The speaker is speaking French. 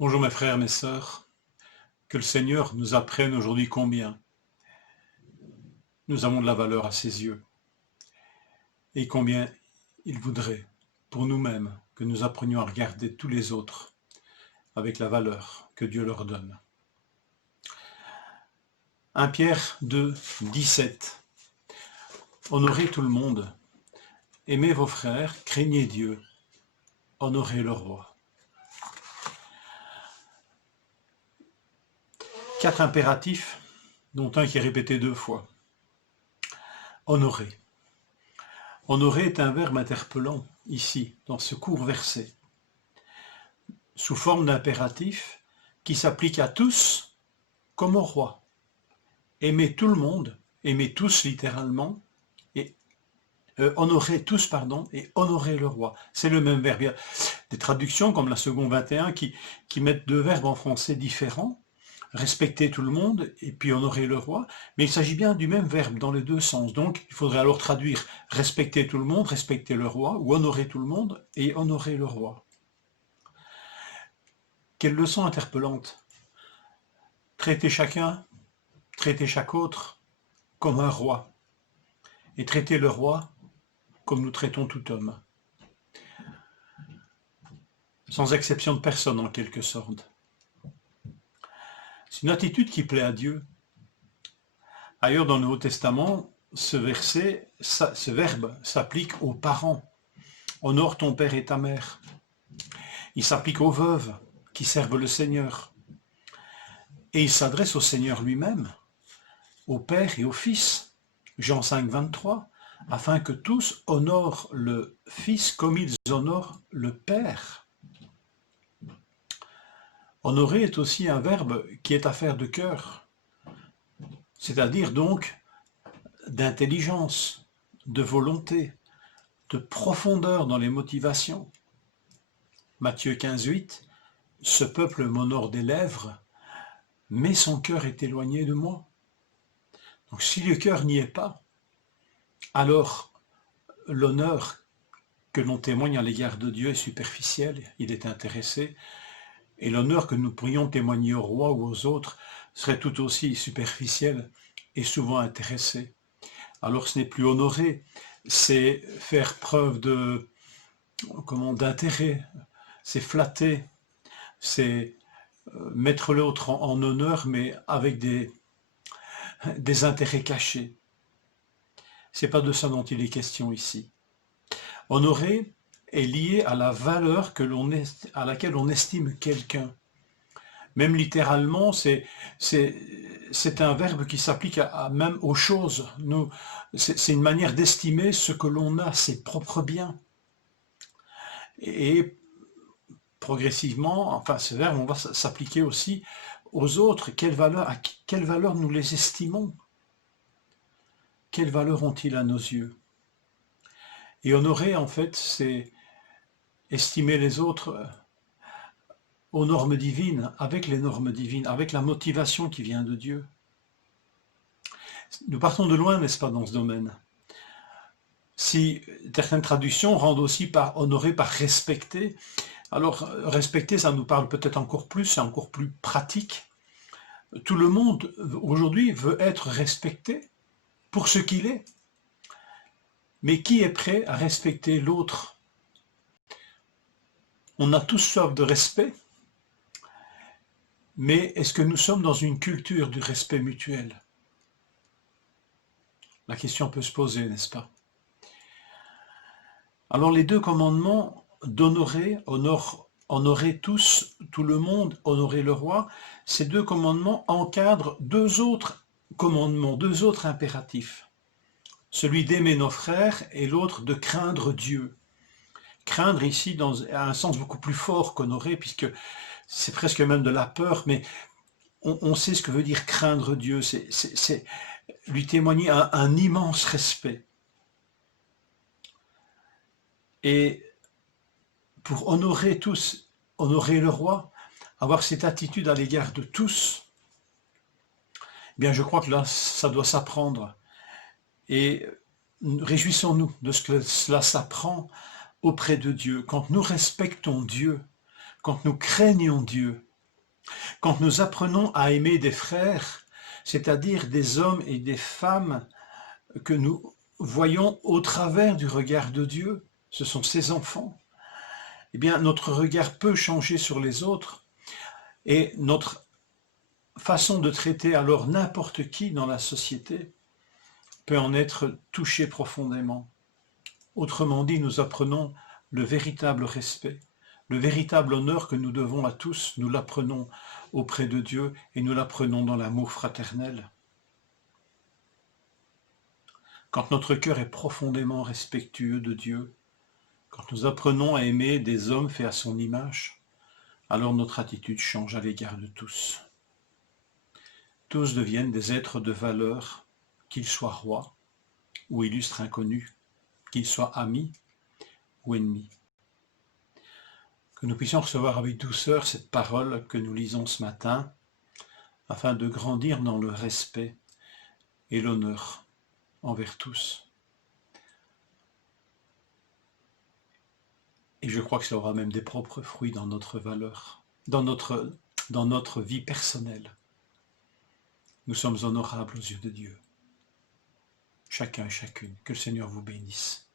Bonjour mes frères, mes sœurs, que le Seigneur nous apprenne aujourd'hui combien nous avons de la valeur à ses yeux et combien il voudrait pour nous-mêmes que nous apprenions à regarder tous les autres avec la valeur que Dieu leur donne. 1 Pierre 2, 17. Honorez tout le monde, aimez vos frères, craignez Dieu, honorez le roi. 4 impératifs, dont un qui est répété 2 fois. Honorer. Honorer est un verbe interpellant, ici, dans ce court verset, sous forme d'impératif qui s'applique à tous comme au roi. Aimer tout le monde, aimer tous littéralement, et honorer tous, et honorer le roi. C'est le même verbe. Il y a des traductions comme la seconde 21 qui mettent 2 verbes en français différents, respecter tout le monde et puis honorer le roi, mais il s'agit bien du même verbe dans les 2 sens. Donc il faudrait alors traduire respecter tout le monde, respecter le roi, ou honorer tout le monde et honorer le roi. Quelle leçon interpellante! Traiter chacun, traiter chaque autre comme un roi, et traiter le roi comme nous traitons tout homme, sans exception de personne en quelque sorte. C'est une attitude qui plaît à Dieu. Ailleurs dans le Nouveau Testament, ce verbe s'applique aux parents. Honore ton père et ta mère. Il s'applique aux veuves qui servent le Seigneur. Et il s'adresse au Seigneur lui-même, au Père et au Fils. Jean 5, 23, afin que tous honorent le Fils comme ils honorent le Père. Honorer est aussi un verbe qui est affaire de cœur, c'est-à-dire donc d'intelligence, de volonté, de profondeur dans les motivations. Matthieu 15, 8, « Ce peuple m'honore des lèvres, mais son cœur est éloigné de moi. » Donc si le cœur n'y est pas, alors l'honneur que l'on témoigne à l'égard de Dieu est superficiel, il est intéressé, et l'honneur que nous pourrions témoigner au roi ou aux autres serait tout aussi superficiel et souvent intéressé. Alors ce n'est plus honorer, c'est faire preuve d'intérêt, c'est flatter, c'est mettre l'autre en honneur, mais avec des intérêts cachés. C'est pas de ça dont il est question ici. Honorer est lié à la valeur à laquelle on estime quelqu'un. Même littéralement, c'est un verbe qui s'applique même aux choses. C'est une manière d'estimer ce que l'on a, ses propres biens. Et progressivement, enfin ce verbe, on va s'appliquer aussi aux autres. À quelle valeur nous les estimons? Quelle valeur ont-ils à nos yeux? Et honorer, en fait, c'est estimer les autres aux normes divines, avec les normes divines, avec la motivation qui vient de Dieu. Nous partons de loin, n'est-ce pas, dans ce domaine? Si certaines traductions rendent aussi par honorer, par respecter, alors respecter, ça nous parle peut-être encore plus, c'est encore plus pratique. Tout le monde, aujourd'hui, veut être respecté pour ce qu'il est. Mais qui est prêt à respecter l'autre? On a tous soif de respect, mais est-ce que nous sommes dans une culture du respect mutuel? La question peut se poser, n'est-ce pas? Alors les 2 commandements d'honorer, honorer tous, tout le monde, honorer le roi, ces 2 commandements encadrent 2 autres commandements, 2 autres impératifs. Celui d'aimer nos frères et l'autre de craindre Dieu. Craindre ici a un sens beaucoup plus fort qu'honorer, puisque c'est presque même de la peur, mais on sait ce que veut dire craindre Dieu, c'est lui témoigner un immense respect. Et pour honorer tous, honorer le roi, avoir cette attitude à l'égard de tous, eh bien je crois que là, ça doit s'apprendre. Et réjouissons-nous de ce que cela s'apprend auprès de Dieu. Quand nous respectons Dieu, quand nous craignons Dieu, Quand nous apprenons à aimer des frères, c'est-à-dire des hommes et des femmes que nous voyons au travers du regard de Dieu, ce sont ses enfants, eh bien notre regard peut changer sur les autres et notre façon de traiter alors n'importe qui dans la société peut en être touchée profondément. Autrement dit, nous apprenons le véritable respect, le véritable honneur que nous devons à tous, nous l'apprenons auprès de Dieu et nous l'apprenons dans l'amour fraternel. Quand notre cœur est profondément respectueux de Dieu, quand nous apprenons à aimer des hommes faits à son image, alors notre attitude change à l'égard de tous. Tous deviennent des êtres de valeur, qu'ils soient rois ou illustres inconnus, qu'ils soient amis ou ennemis. Que nous puissions recevoir avec douceur cette parole que nous lisons ce matin, afin de grandir dans le respect et l'honneur envers tous. Et je crois que ça aura même des propres fruits dans notre valeur, dans notre vie personnelle. Nous sommes honorables aux yeux de Dieu. Chacun et chacune. Que le Seigneur vous bénisse.